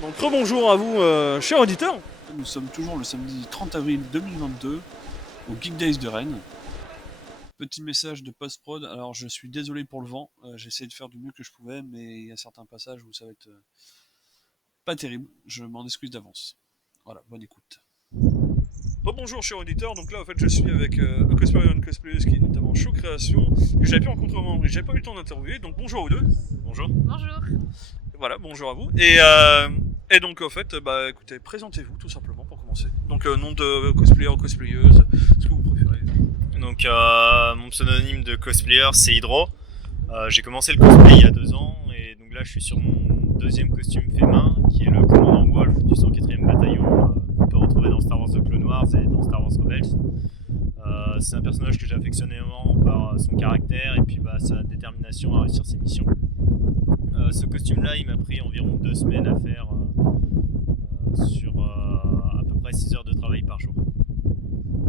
Donc rebonjour à vous, chers auditeurs. Nous sommes toujours le samedi 30 avril 2022 au Geek Days de Rennes. Petit message de post-prod, alors je suis désolé pour le vent, j'ai essayé de faire du mieux que je pouvais, mais il y a certains passages où ça va être pas terrible, je m'en excuse d'avance. Voilà, bonne écoute. Rebonjour chers auditeurs, donc là en fait je suis avec un cosplayer et une cosplayeuse qui est notamment Show Création, que j'avais pu rencontrer au moment mais j'avais pas eu le temps d'interviewer, donc bonjour aux deux. Bonjour. Bonjour. Voilà, bonjour à vous. Et donc en fait, bah écoutez, présentez-vous tout simplement pour commencer. Donc nom de cosplayer ou cosplayeuse, ce que vous préférez. Donc mon pseudonyme de cosplayer c'est Hydro. J'ai commencé le cosplay il y a 2 ans et donc là je suis sur mon deuxième costume fait main qui est le commandant Wolf du 104e bataillon qu'on peut retrouver dans Star Wars The Clone Wars et dans Star Wars Rebels. C'est un personnage que j'ai affectionné énormément par son caractère et puis sa détermination à réussir ses missions. Ce costume là il m'a pris environ 2 semaines à faire sur à peu près 6 heures de travail par jour.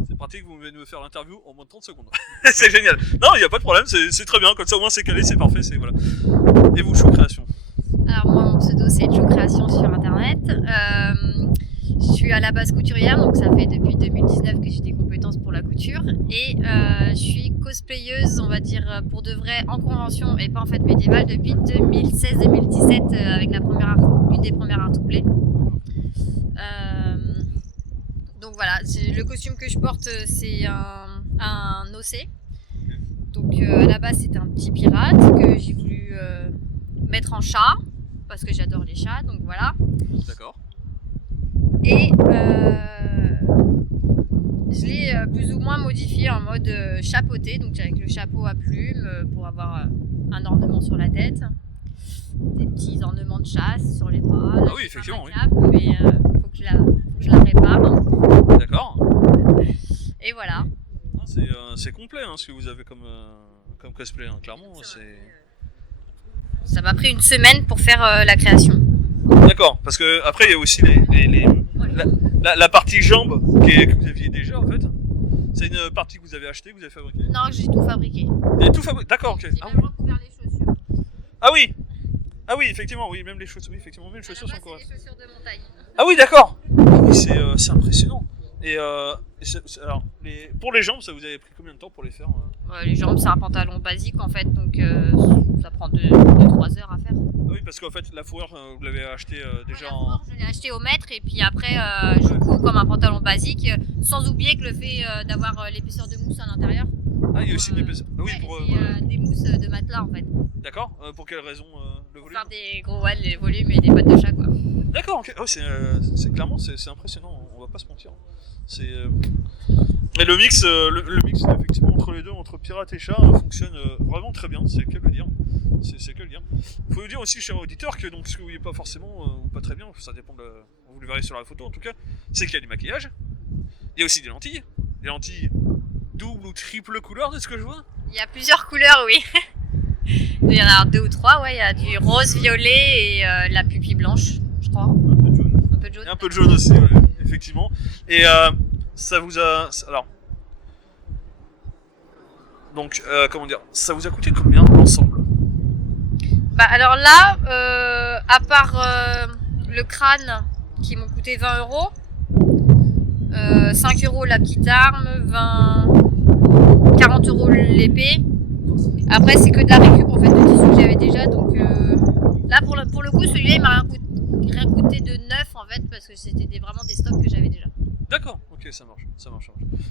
C'est pratique, vous venez de me faire l'interview en moins de 30 secondes. C'est génial. Non, il n'y a pas de problème, c'est très bien, comme ça au moins c'est calé, c'est parfait, c'est voilà. Et vous, Show Création? Alors moi mon pseudo c'est Show Création sur internet. Je suis à la base couturière, donc ça fait depuis 2019 que j'ai des compétences pour la couture. Et je suis cosplayeuse, on va dire pour de vrai, en convention et pas en fête médiévale depuis 2016-2017 avec une des premières art to play. Donc voilà, le costume que je porte c'est un OC. Donc à la base c'était un petit pirate que j'ai voulu mettre en chat parce que j'adore les chats, donc voilà. D'accord. Et je l'ai plus ou moins modifié en mode chapeauté, donc avec le chapeau à plumes pour avoir un ornement sur la tête, des petits ornements de chasse sur les bras. Là, ah oui, effectivement, oui. Cape, mais faut que je la répare. D'accord. Et voilà. C'est complet hein, ce que vous avez comme cosplay, hein, clairement. Ça m'a pris une semaine pour faire la création. D'accord, parce que après il y a aussi la partie jambe que vous aviez déjà en fait. C'est une partie que vous avez achetée, que vous avez fabriquée. Non, j'ai tout fabriqué. Vous avez tout fabriqué. D'accord, ok. J'ai même recouvert les chaussures. Ah oui. Ah oui, effectivement, oui, même les chaussures, oui, effectivement, même les chaussures sont correctes. C'est les chaussures de montagne. Ah oui, d'accord. Ah oui, c'est impressionnant. Alors, pour les jambes, ça vous avez pris combien de temps pour les faire Les jambes, c'est un pantalon basique en fait, donc ça prend 2-3 heures à faire. Ah oui, parce qu'en fait, la fourrure, vous l'avez acheté déjà la en. fourrure, je l'ai acheté au mètre et puis après, je couds comme un pantalon basique, sans oublier que le fait d'avoir l'épaisseur de mousse à l'intérieur. Ah, il y a aussi une épaisseur. Ah oui, c'est des mousses de matelas en fait. D'accord. Pour quelle raison le volume? Pour faire des gros les volumes et des pattes de chat quoi. D'accord, ok. Oh, c'est clairement c'est impressionnant, on va pas se mentir. Et le mix, effectivement entre les deux, entre pirate et chat, fonctionne vraiment très bien, c'est que le dire. C'est que le dire. Faut vous dire aussi, cher auditeur, que donc ce que vous voyez pas forcément ou pas très bien, ça dépend vous le verrez sur la photo en tout cas, c'est qu'il y a du maquillage. Il y a aussi des lentilles double ou triple couleur de ce que je vois. Il y a plusieurs couleurs, oui. Il y en a 2 ou 3, ouais. Il y a du rose, violet et la pupille blanche, je crois. Un peu de jaune. Un peu de jaune. Et un peu de jaune aussi, ouais, effectivement. Et ça vous a... Alors... Donc, comment dire, ça vous a coûté combien l'ensemble? Bah alors là, à part le crâne qui m'ont coûté 20 €, 5 € la petite arme, 40 € l'épée. Après c'est que de la récup en fait de tissu que j'avais déjà, donc là pour le coup celui-là il m'a rien coûté de neuf en fait parce que c'était vraiment des stocks que j'avais déjà. D'accord, ok, ça marche.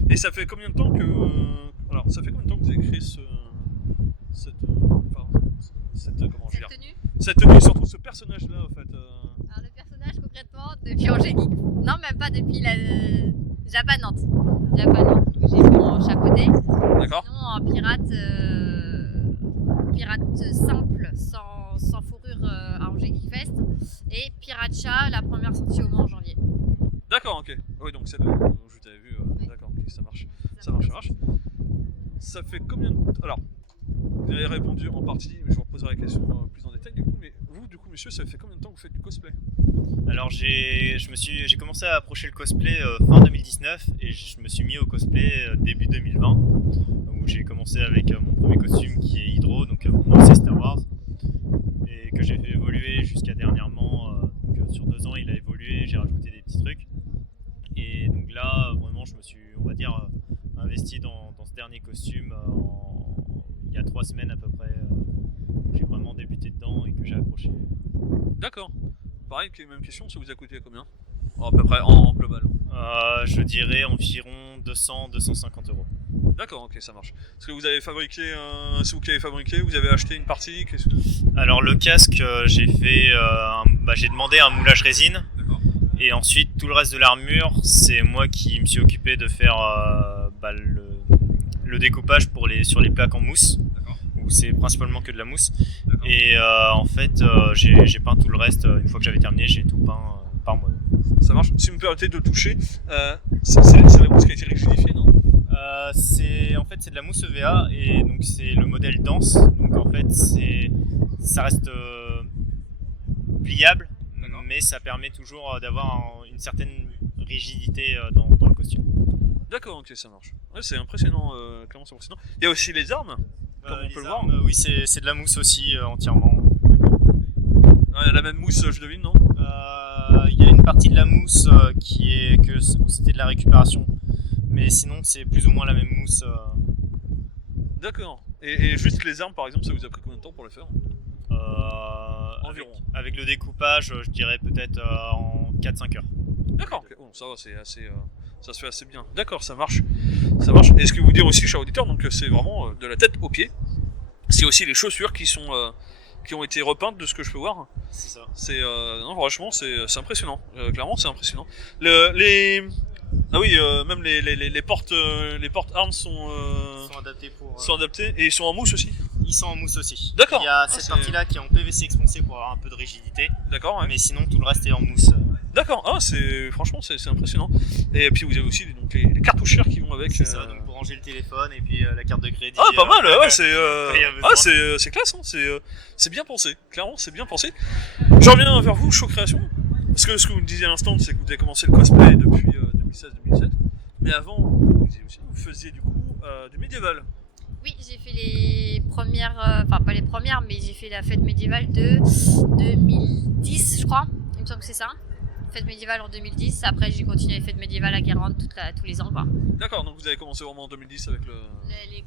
Et ça fait combien de temps que vous avez créé cette tenue, surtout ce personnage-là en fait. Alors le personnage concrètement depuis Angélique, non même pas depuis la Japanante où j'ai fait mon chapeauté. D'accord. Sinon en pirate simple sans fourrure à Angélique Fest et pirate chat la première sortie au Mans en janvier. D'accord, ok. Oui, donc celle que je t'avais vue. Oui. D'accord, ok, ça marche. Ça fait combien de... Alors, vous avez répondu en partie, mais je vous reposerai la question plus en détail du coup. Mais vous, du coup, monsieur, ça fait combien de temps que vous faites du cosplay? Alors j'ai commencé à approcher le cosplay fin 2019 et je me suis mis au cosplay début 2020 où j'ai commencé avec mon premier costume qui est Hydro, donc mon OC Star Wars, et que j'ai fait évoluer jusqu'à dernièrement, donc, sur 2 ans semaines à peu près. Que j'ai vraiment débuté dedans et que j'ai accroché. D'accord. Pareil, même question, ça vous a coûté combien? À peu près en global. Je dirais environ 200-250 euros. D'accord, ok, ça marche. Est-ce que vous avez fabriqué, c'est vous qui avez fabriqué, vous avez acheté une partie? Alors le casque, j'ai fait, j'ai demandé un moulage résine. D'accord. Et ensuite tout le reste de l'armure, c'est moi qui me suis occupé de faire le découpage sur les plaques en mousse. D'accord. Où c'est principalement que de la mousse. D'accord. Et en fait, j'ai peint tout le reste. Une fois que j'avais terminé, j'ai tout peint par moi. Ça marche. Si vous me permettez de toucher, c'est la mousse qui a été rigidifiée, non? En fait, c'est de la mousse EVA et donc c'est le modèle dense. Donc en fait, ça reste pliable, mais ça permet toujours d'avoir une certaine rigidité dans le costume. D'accord, ok, ça marche. Ouais, c'est impressionnant, clairement c'est impressionnant. Il y a aussi les armes, comme on peut le voir. Oui, c'est de la mousse aussi entièrement. La même mousse, je devine, non? Il y a une partie de la mousse où c'était de la récupération. Mais sinon, c'est plus ou moins la même mousse. D'accord. Et juste les armes, par exemple, ça vous a pris combien de temps pour les faire? Environ. Avec le découpage, je dirais peut-être en 4-5 heures. D'accord, okay. Bon, ça va, c'est assez, ça se fait assez bien. D'accord, ça marche. Ça marche. Et ce que vous dire aussi, cher auditeur, donc c'est vraiment de la tête aux pieds. C'est aussi les chaussures qui ont été repeintes de ce que je peux voir. C'est ça. Non, franchement, c'est impressionnant. Clairement, c'est impressionnant. Ah oui, même les portes armes sont adaptées et ils sont en mousse aussi. Ils sont en mousse aussi. D'accord. Il y a cette partie-là qui est en PVC expansé pour avoir un peu de rigidité. D'accord. Ouais. Mais sinon, tout le reste est en mousse. D'accord. Ah, franchement, c'est impressionnant. Et puis vous avez aussi donc les cartouchières qui vont avec. C'est ça. Donc pour ranger le téléphone et puis la carte de crédit. Ah, pas mal. Ouais, c'est classe. Hein, c'est bien pensé. Clairement, c'est bien pensé. Je reviens vers vous, Show Création. Parce que ce que vous me disiez à l'instant, c'est que vous avez commencé le cosplay depuis 2016-2017. Mais avant, vous faisiez du coup du médiéval. Oui, j'ai fait les premières, enfin pas les premières, mais j'ai fait la fête médiévale de 2010, je crois. Il me semble que c'est ça. Fête médiévale en 2010. Après, j'ai continué les fêtes médiévales à Guérande tous les ans, quoi. D'accord, donc vous avez commencé vraiment en 2010 avec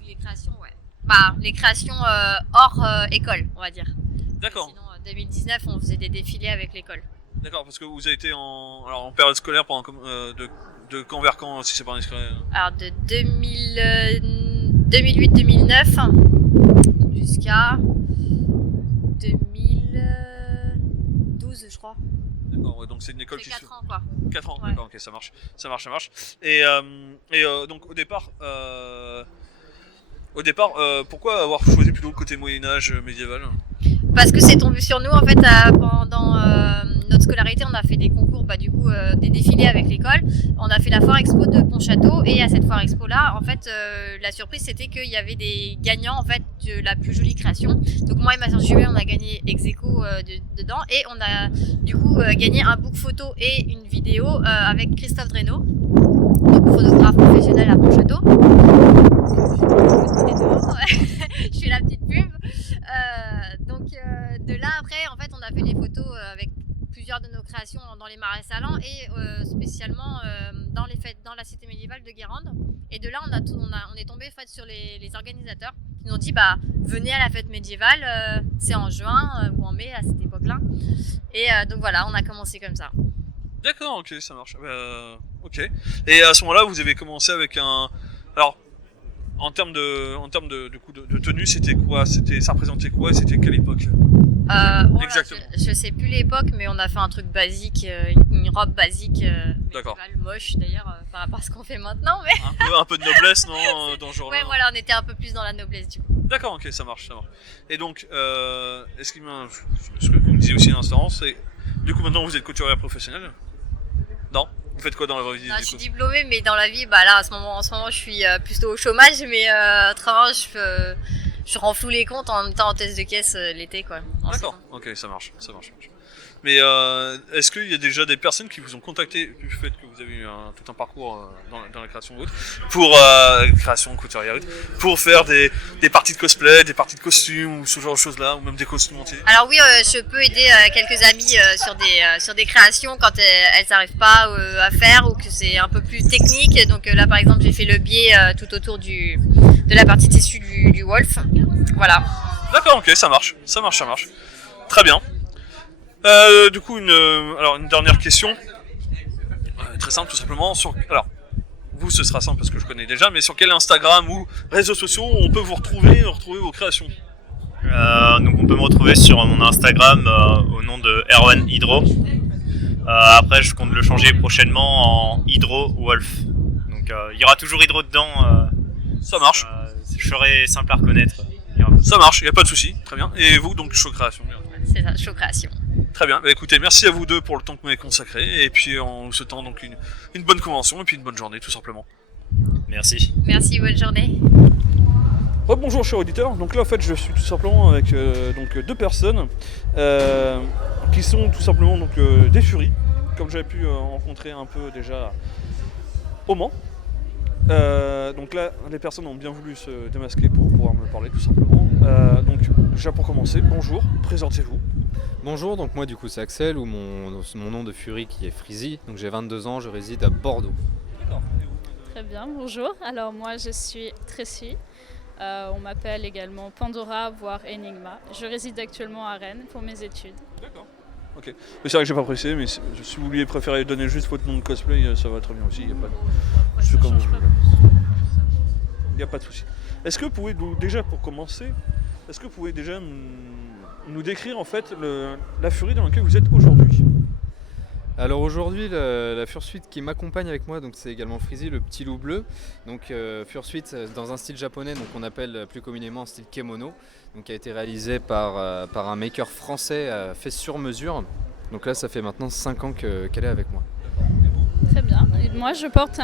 les créations, ouais. Bah, les créations hors école, on va dire. D'accord. Sinon, en 2019, on faisait des défilés avec l'école. D'accord, parce que vous avez été en période scolaire pendant de quand vers quand, si c'est pas indiscret? Alors de 2008-2009 jusqu'à 2012, je crois. D'accord, ouais, donc c'est une école c'est qui 4 ans, quoi. 4 ans, Ouais. d'accord, ok, ça marche. Et donc au départ, pourquoi avoir choisi plutôt le côté Moyen-Âge médiéval? Parce que c'est tombé sur nous en fait pendant notre scolarité, on a fait des concours, des défilés avec l'école. On a fait la foire expo de Pontchâteau et à cette foire expo là, en fait, la surprise c'était qu'il y avait des gagnants en fait de la plus jolie création. Donc moi et ma soeur jumelle, on a gagné ex aequo dedans et on a du coup gagné un book photo et une vidéo avec Christophe Dreno, donc photographe professionnel à Pontchâteau. Je fais la petite pub. De là après, en fait, on a fait des photos avec plusieurs de nos créations dans les marais salants et spécialement dans la cité médiévale de Guérande. Et de là, on est tombé en fait, sur les organisateurs qui nous ont dit venez à la fête médiévale, c'est en juin ou en mai à cette époque-là. Et donc voilà, on a commencé comme ça. D'accord, ok, ça marche. Ok. Et à ce moment-là, vous avez commencé avec un. Alors, en termes de tenue, c'était quoi? Ça représentait quoi? C'était quelle époque? Exactement. Je sais plus l'époque, mais on a fait un truc basique, une robe basique, D'accord. médiévale, moche d'ailleurs par rapport à ce qu'on fait maintenant. Mais... un peu de noblesse, non, dans ce genre-là. Ouais, voilà, on était un peu plus dans la noblesse du coup. D'accord, ok, ça marche. Et donc, ce que vous me disiez aussi à l'instant, c'est du coup maintenant vous êtes couturière professionnelle? Non? Vous faites quoi dans la vraie vie? Non, je suis diplômée, mais dans la vie, là, en ce moment, je suis plutôt au chômage, mais autrement, je renfloue les comptes en même temps en test de caisse l'été, quoi. D'accord, ok, ça marche. Mais est-ce qu'il y a déjà des personnes qui vous ont contacté du fait que vous avez eu tout un parcours dans la création autre, pour création couturière, pour faire des parties de cosplay, des parties de costumes ou ce genre de choses là, ou même des costumes entiers? Alors oui, je peux aider quelques amis sur des créations quand elles n'arrivent pas à faire ou que c'est un peu plus technique. Donc là par exemple j'ai fait le biais tout autour de la partie tissu du Wolf. Voilà. D'accord, ok, ça marche. Très bien. Du coup, une dernière question. Très simple, tout simplement. Alors, vous, ce sera simple parce que je connais déjà, mais sur quel Instagram ou réseaux sociaux on peut vous retrouver vos créations? Donc on peut me retrouver sur mon Instagram au nom de Erwan Hydro. Après je compte le changer prochainement en Hydro Wolf. Donc il y aura toujours Hydro dedans. Ça marche. Je serai simple à reconnaître. Ça marche, il n'y a pas de souci. Très bien. Et vous, donc, Show Création. C'est ça, Show Création. Très bien. Bah, écoutez, merci à vous deux pour le temps que vous m'avez consacré. Et puis en vous souhaitant donc une bonne convention et puis une bonne journée, tout simplement. Merci. Merci, bonne journée. Bonjour chers auditeurs, donc là en fait je suis tout simplement avec donc, deux personnes qui sont tout simplement donc, des furies, comme j'avais pu rencontrer un peu déjà au Mans. Donc là les personnes ont bien voulu se démasquer pour pouvoir me parler tout simplement. Donc déjà pour commencer, bonjour, présentez-vous. Bonjour, donc moi du coup c'est Axel ou mon nom de furie qui est Freezy, donc j'ai 22 ans, je réside à Bordeaux. D'accord. Très bien, bonjour. Alors moi je suis Tracy. On m'appelle également Pandora, voire Enigma. Je réside actuellement à Rennes pour mes études. D'accord. Ok. Mais c'est vrai que j'ai pas précisé, mais si vous vouliez préférer donner juste votre nom de cosplay, ça va très bien aussi. Il n'y a pas de... Je comme vous voulez. Il n'y a pas de souci. Est-ce que vous pouvez déjà pour commencer, est-ce que vous pouvez déjà nous décrire en fait la furie dans laquelle vous êtes aujourd'hui? Alors aujourd'hui la fursuite qui m'accompagne avec moi, donc c'est également Freezy, le petit loup bleu. Donc fursuite dans un style japonais, donc on appelle plus communément un style kemono, donc qui a été réalisé par un maker français fait sur mesure. Donc là ça fait maintenant 5 ans qu'elle est avec moi. Très bien. Et moi je porte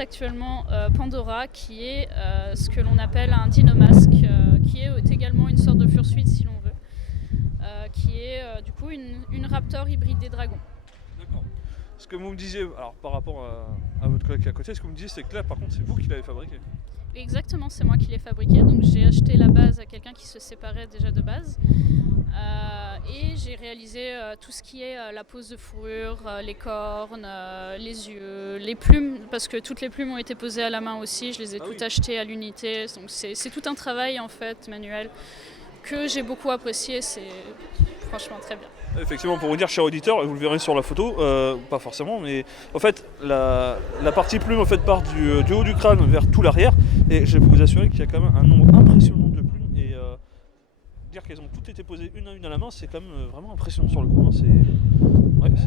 actuellement Pandora qui est ce que l'on appelle un dinomasque, qui est également une sorte de fursuite si l'on veut, qui est du coup une raptor hybride des dragons. D'accord. Ce que vous me disiez, alors par rapport à votre collègue qui est à côté, ce que vous me disiez c'est que là par contre c'est vous qui l'avez fabriqué. Exactement, c'est moi qui l'ai fabriqué, donc j'ai acheté la base à quelqu'un qui se séparait déjà de base. Et j'ai réalisé tout ce qui est la pose de fourrure, les cornes, les yeux, les plumes, parce que toutes les plumes ont été posées à la main aussi, je les ai toutes achetées à l'unité, donc c'est tout un travail en fait manuel que j'ai beaucoup apprécié, c'est franchement très bien. Effectivement, pour vous dire, cher auditeur, vous le verrez sur la photo, pas forcément, mais en fait, la partie plume en fait, part du haut du crâne vers tout l'arrière, et je peux vous assurer qu'il y a quand même un nombre impressionnant de plumes, et dire qu'elles ont toutes été posées une à une à la main, c'est quand même vraiment impressionnant sur le coup. Hein.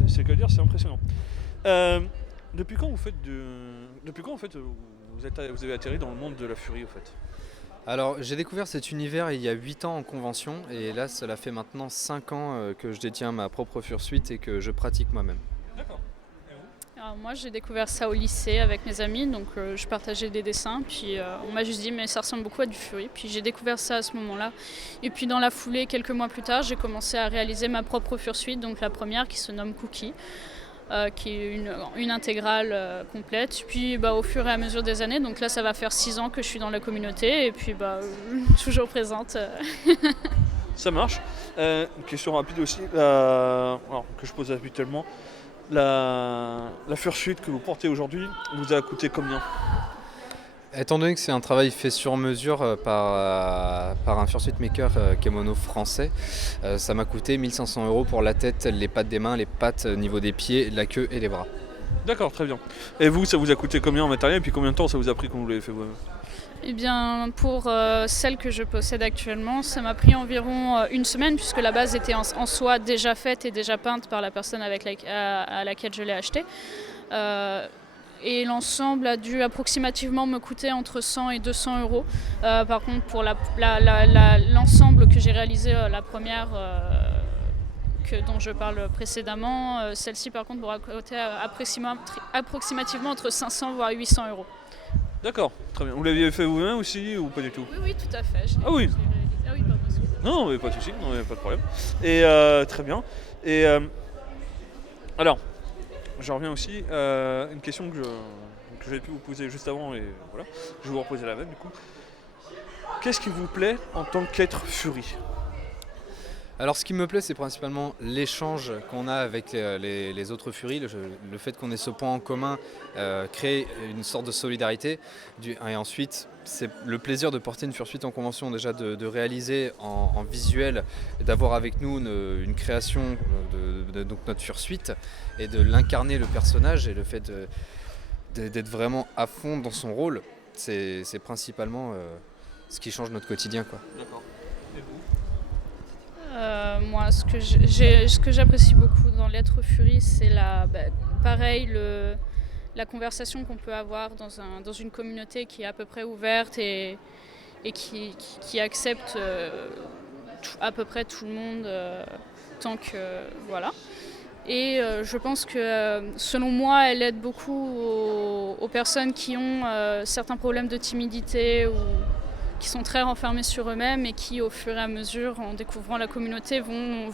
C'est le cas de dire, c'est impressionnant. Depuis quand en fait vous avez atterri dans le monde de la furie en fait? Alors j'ai découvert cet univers il y a 8 ans en convention, et là cela fait maintenant 5 ans que je détiens ma propre fursuite et que je pratique moi-même. D'accord. Alors moi j'ai découvert ça au lycée avec mes amis, donc je partageais des dessins, puis on m'a juste dit mais ça ressemble beaucoup à du furie, puis j'ai découvert ça à ce moment-là. Et puis dans la foulée, quelques mois plus tard, j'ai commencé à réaliser ma propre fursuite, donc la première qui se nomme Cookie. Qui est une intégrale complète. Puis au fur et à mesure des années, donc là ça va faire 6 ans que je suis dans la communauté et puis toujours présente. Ça marche. Une question rapide aussi, alors, que je pose habituellement. La fursuite que vous portez aujourd'hui vous a coûté combien? Étant donné que c'est un travail fait sur mesure par un fursuit maker kemono français, ça m'a coûté 1500 € pour la tête, les pattes des mains, les pattes au niveau des pieds, la queue et les bras. D'accord, très bien. Et vous, ça vous a coûté combien en matériel et puis combien de temps ça vous a pris quand vous l'avez fait vous-même? Eh bien, pour celle que je possède actuellement, ça m'a pris environ une semaine puisque la base était en soi déjà faite et déjà peinte par la personne à laquelle je l'ai achetée. Et l'ensemble a dû approximativement me coûter entre 100 et 200 €. Par contre, pour l'ensemble que j'ai réalisé, la première dont je parle précédemment, celle-ci par contre pourra coûter approximativement entre 500 voire 800 €. D'accord, très bien. Vous l'aviez fait vous-même aussi ou pas du tout? Oui, tout à fait. Ah oui. Ah oui, pardon. Non, mais pas de souci, non, mais pas de problème. Et très bien. Et alors, je reviens aussi à une question que j'avais pu vous poser juste avant, et voilà, je vais vous reposer la même du coup. Qu'est-ce qui vous plaît en tant qu'être furie? Alors ce qui me plaît, c'est principalement l'échange qu'on a avec les autres furies, le fait qu'on ait ce point en commun crée une sorte de solidarité. Et ensuite, c'est le plaisir de porter une fursuite en convention, déjà de réaliser en visuel, d'avoir avec nous une création donc notre fursuite, et de l'incarner le personnage, et le fait d'être vraiment à fond dans son rôle, c'est principalement ce qui change notre quotidien, quoi. D'accord. Et vous? Moi, ce que j'apprécie beaucoup dans l'être furie, c'est pareil, la conversation qu'on peut avoir dans une communauté qui est à peu près ouverte et qui accepte à peu près tout le monde tant que voilà. Et je pense que selon moi, elle aide beaucoup aux personnes qui ont certains problèmes de timidité ou qui sont très renfermés sur eux-mêmes et qui, au fur et à mesure, en découvrant la communauté, vont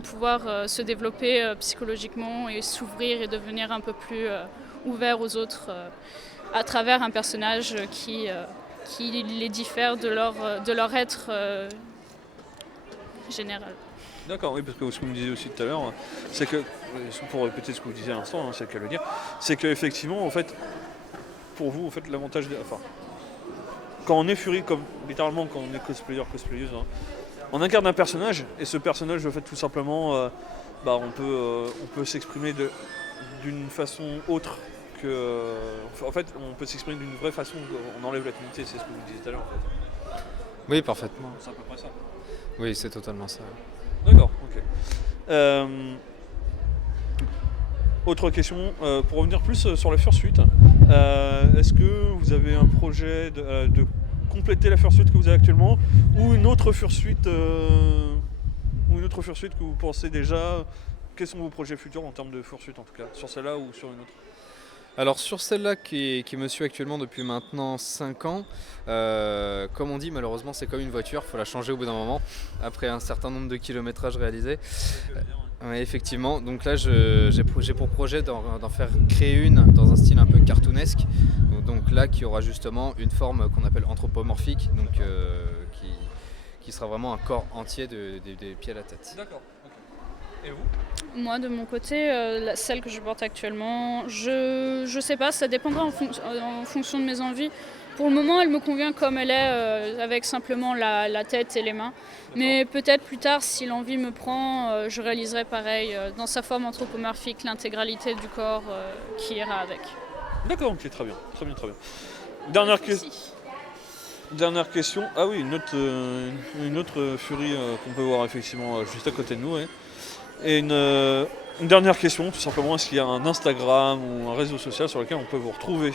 pouvoir se développer psychologiquement et s'ouvrir et devenir un peu plus ouverts aux autres à travers un personnage qui les diffère de leur être général. D'accord, oui, parce que ce que vous me disiez aussi tout à l'heure, c'est que, pour répéter ce que vous disiez à l'instant, c'est le cas de le dire, c'est qu'effectivement, en fait, pour vous, en fait, l'avantage enfin, quand on est furie, comme littéralement quand on est cosplayeuse, on incarne un personnage, et ce personnage, en fait, tout simplement, on peut s'exprimer d'une façon autre que... en fait, on peut s'exprimer d'une vraie façon, on enlève la timidité, c'est ce que vous disiez tout à l'heure, en fait. Oui, parfaitement. C'est à peu près ça. Oui, c'est totalement ça. D'accord, ok. Autre question, pour revenir plus sur la fursuite, est-ce que vous avez un projet de compléter la fursuite que vous avez actuellement ou une autre fursuite que vous pensez déjà? Quels sont vos projets futurs en termes de fursuite en tout cas, sur celle-là ou sur une autre? Alors sur celle-là qui me suit actuellement depuis maintenant 5 ans, comme on dit, malheureusement c'est comme une voiture, il faut la changer au bout d'un moment, après un certain nombre de kilométrages réalisés. Ouais, effectivement, donc là j'ai pour projet d'en créer une dans un style un peu cartoonesque, donc là qui aura justement une forme qu'on appelle anthropomorphique, donc qui sera vraiment un corps entier des pieds à la tête. D'accord, ok. Et vous? Moi, de mon côté, celle que je porte actuellement, je sais pas, ça dépendra en fonction de mes envies. Pour le moment, elle me convient comme elle est, avec simplement la tête et les mains. Mais peut-être plus tard, si l'envie me prend, je réaliserai pareil, dans sa forme anthropomorphique, l'intégralité du corps qui ira avec. D'accord, ok, très bien, très bien, très bien. Dernière question. Ah oui, une autre furie qu'on peut voir effectivement juste à côté de nous. Ouais. Et une dernière question, tout simplement, est-ce qu'il y a un Instagram ou un réseau social sur lequel on peut vous retrouver?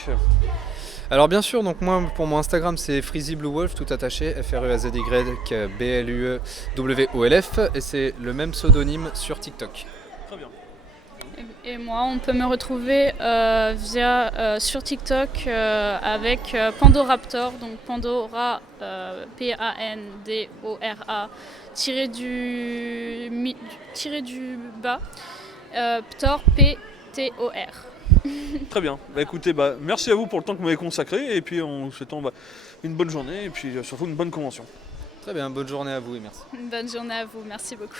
Alors bien sûr, donc moi pour mon Instagram c'est Freezy Blue Wolf tout attaché, FREAZY BLUEWOLF, et c'est le même pseudonyme sur TikTok. Très bien. Et moi, on peut me retrouver sur TikTok avec Pandoraptor, donc Pandora, Pandora, tiré du bas, Ptor, PTOR. Très bien. Écoutez, merci à vous pour le temps que vous m'avez consacré et puis en vous souhaitant une bonne journée et puis surtout une bonne convention. Très bien, bonne journée à vous et merci. Bonne journée à vous, merci beaucoup.